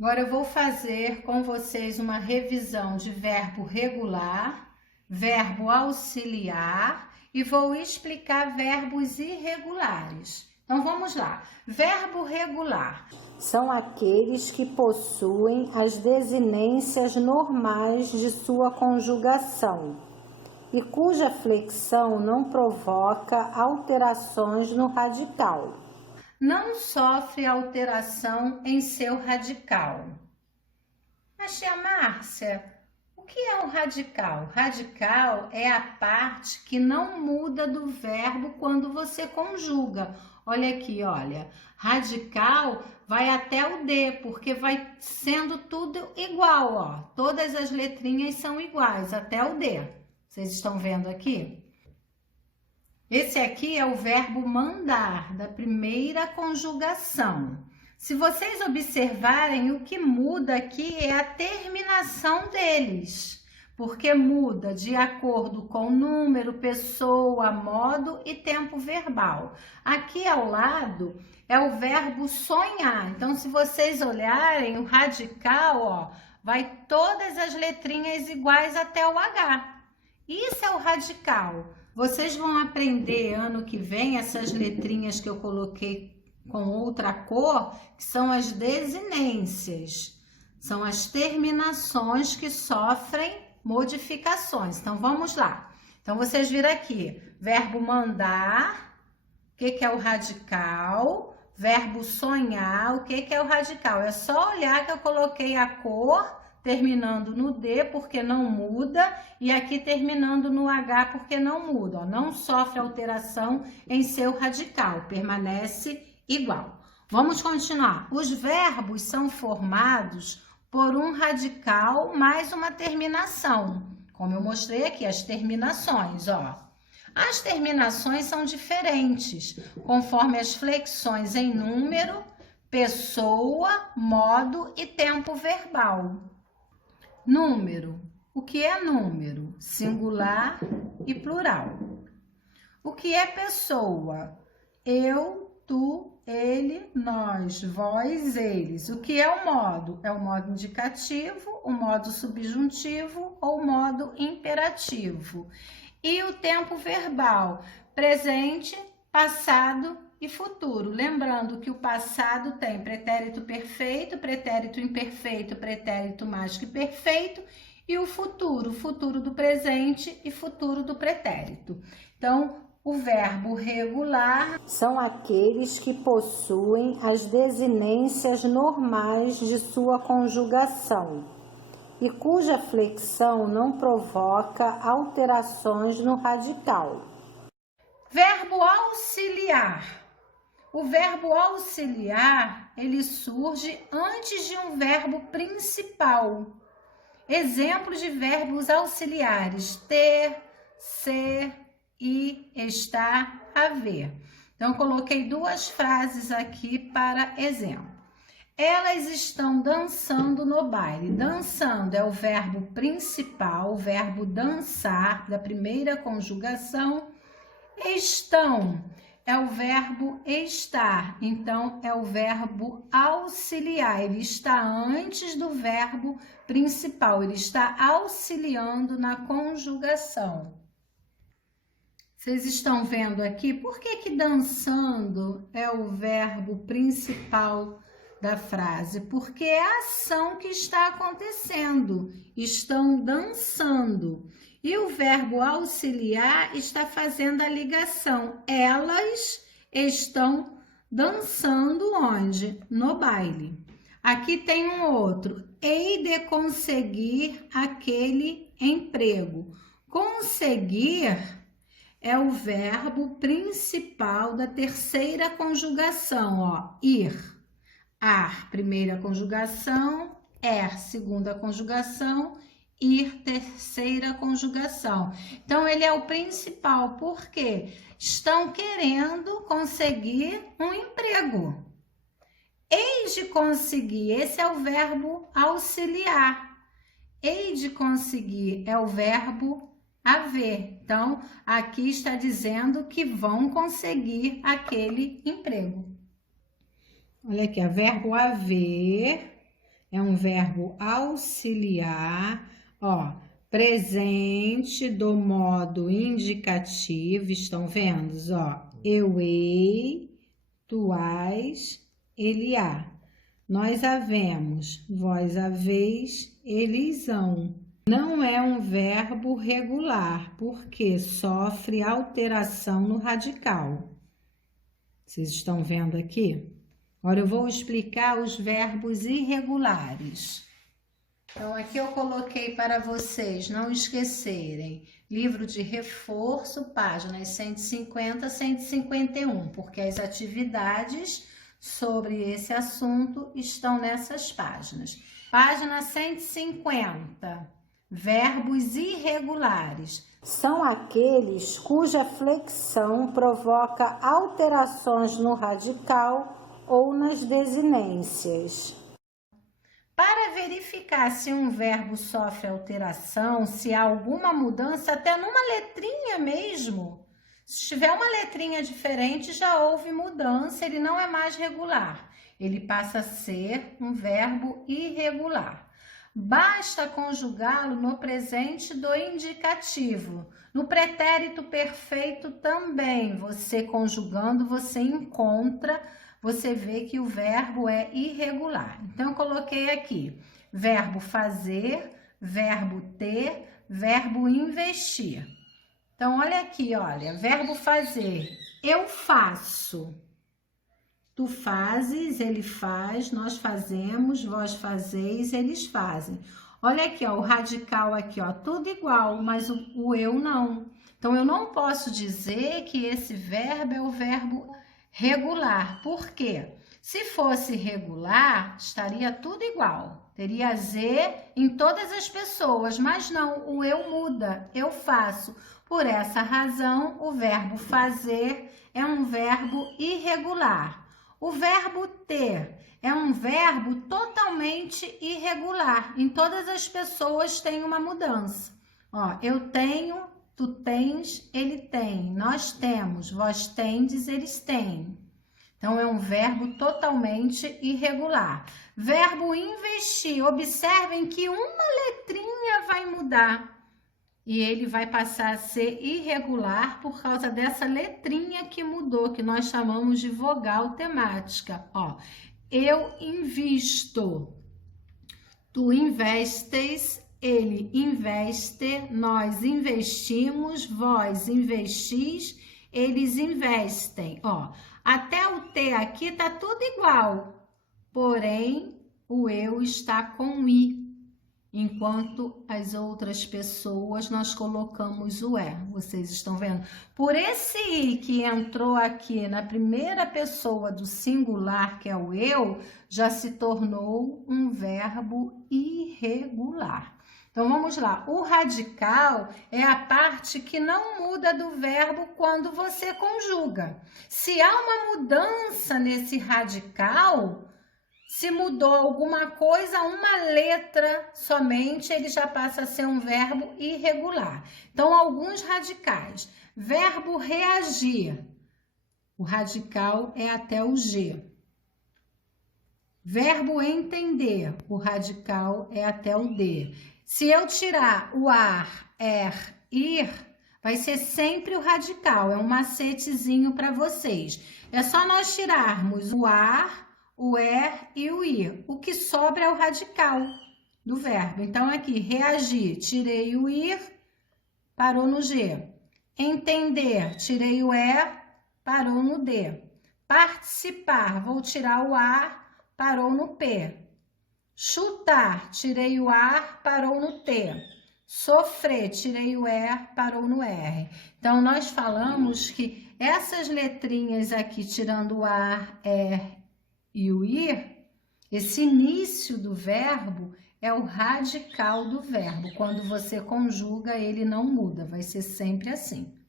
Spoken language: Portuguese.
Agora eu vou fazer com vocês uma revisão de verbo regular, verbo auxiliar e vou explicar verbos irregulares. Então vamos lá. Verbo regular são aqueles que possuem as desinências normais de sua conjugação e cuja flexão não provoca alterações no radical. Não sofre alteração em seu radical. Mas, tia Márcia, o que é um radical? Radical é a parte que não muda do verbo quando você conjuga. Olha aqui, olha. Radical vai até o D, porque vai sendo tudo igual, ó. Todas as letrinhas são iguais, até o D. Vocês estão vendo aqui? Esse aqui é o verbo mandar, da primeira conjugação. Se vocês observarem, o que muda aqui é a terminação deles, porque muda de acordo com número, pessoa, modo e tempo verbal. Aqui ao lado é o verbo sonhar. Então, se vocês olharem, o radical, ó, vai todas as letrinhas iguais até o H. Isso é o radical. Vocês vão aprender ano que vem essas letrinhas que eu coloquei com outra cor, que são as desinências. São as terminações que sofrem modificações. Então, vamos lá. Então, vocês viram aqui, verbo mandar, o que é o radical? Verbo sonhar, o que é o radical? É só olhar que eu coloquei a cor terminando no D, porque não muda, e aqui terminando no H, porque não muda, ó, não sofre alteração em seu radical, permanece igual. Vamos continuar. Os verbos são formados por um radical mais uma terminação, como eu mostrei aqui, as terminações, ó. As terminações são diferentes, conforme as flexões em número, pessoa, modo e tempo verbal. Número. O que é número? Singular e plural. O que é pessoa? Eu, tu, ele, nós, vós, eles. O que é o modo? É o modo indicativo, o modo subjuntivo ou o modo imperativo. E o tempo verbal? Presente, passado e futuro. Lembrando que o passado tem pretérito perfeito, pretérito imperfeito, pretérito mais que perfeito e o futuro do presente e futuro do pretérito. Então, o verbo regular são aqueles que possuem as desinências normais de sua conjugação e cuja flexão não provoca alterações no radical. Verbo auxiliar. O verbo auxiliar, ele surge antes de um verbo principal. Exemplos de verbos auxiliares: ter, ser, ir, estar, haver. Então, coloquei duas frases aqui para exemplo. Elas estão dançando no baile. Dançando é o verbo principal, o verbo dançar, da primeira conjugação. Estão é o verbo estar, então é o verbo auxiliar, ele está antes do verbo principal, ele está auxiliando na conjugação. Vocês estão vendo aqui, por que dançando é o verbo principal da frase? Porque é a ação que está acontecendo, estão dançando. E o verbo auxiliar está fazendo a ligação. Elas estão dançando onde? No baile. Aqui tem um outro. Hei de conseguir aquele emprego. Conseguir é o verbo principal da terceira conjugação, ó. Ir. Ar, primeira conjugação. Segunda conjugação. Ir, terceira conjugação. Então, ele é o principal, porque estão querendo conseguir um emprego. Hei de conseguir, esse é o verbo auxiliar. Hei de conseguir é o verbo haver. Então, aqui está dizendo que vão conseguir aquele emprego. Olha aqui, o verbo haver é um verbo auxiliar, ó, presente do modo indicativo, estão vendo? Ó, eu, ei, tu és, ele há. Nós havemos, vós haveis, eles hão. Não é um verbo regular, porque sofre alteração no radical. Vocês estão vendo aqui? Agora eu vou explicar os verbos irregulares. Então, aqui eu coloquei para vocês não esquecerem, livro de reforço, páginas 150 a 151, porque as atividades sobre esse assunto estão nessas páginas. Página 150, verbos irregulares. São aqueles cuja flexão provoca alterações no radical ou nas desinências. Para verificar se um verbo sofre alteração, se há alguma mudança, até numa letrinha mesmo, se tiver uma letrinha diferente, já houve mudança, ele não é mais regular. Ele passa a ser um verbo irregular. Basta conjugá-lo no presente do indicativo. No pretérito perfeito também, você conjugando, você encontra, você vê que o verbo é irregular. Então, eu coloquei aqui verbo fazer, verbo ter, verbo investir. Então, olha aqui, olha, verbo fazer, eu faço. Tu fazes, ele faz, nós fazemos, vós fazeis, eles fazem. Olha aqui, ó, o radical aqui, ó, tudo igual, mas o eu não. Então, eu não posso dizer que esse verbo é o verbo regular. Por quê? Se fosse regular, estaria tudo igual. Teria Z em todas as pessoas, mas não, o eu muda, eu faço. Por essa razão, o verbo fazer é um verbo irregular. O verbo ter é um verbo totalmente irregular. Em todas as pessoas tem uma mudança. Ó, eu tenho, tu tens, ele tem. Nós temos, vós tendes, eles têm. Então, é um verbo totalmente irregular. Verbo investir. Observem que uma letrinha vai mudar. E ele vai passar a ser irregular por causa dessa letrinha que mudou, que nós chamamos de vogal temática. Ó, eu invisto, tu investes, ele investe, nós investimos, vós investis, eles investem. Ó, até o T aqui tá tudo igual, porém o eu está com I. Enquanto as outras pessoas nós colocamos o é, vocês estão vendo? Por esse I que entrou aqui na primeira pessoa do singular, que é o eu, já se tornou um verbo irregular. Então, vamos lá. O radical é a parte que não muda do verbo quando você conjuga. Se há uma mudança nesse radical, se mudou alguma coisa, uma letra somente, ele já passa a ser um verbo irregular. Então, alguns radicais. Verbo reagir. O radical é até o G. Verbo entender. O radical é até o D. Se eu tirar o ar, ir, vai ser sempre o radical. É um macetezinho para vocês. É só nós tirarmos o ar, o e o ir. O que sobra é o radical do verbo. Então, aqui, reagir, tirei o ir, parou no G. Entender, tirei o e, parou no D. Participar, vou tirar o a, parou no P. Chutar, tirei o ar, parou no T. Sofrer, tirei o E, parou no R. Então, nós falamos que essas letrinhas aqui, tirando o ar, e o ir, esse início do verbo é o radical do verbo. Quando você conjuga, ele não muda, vai ser sempre assim.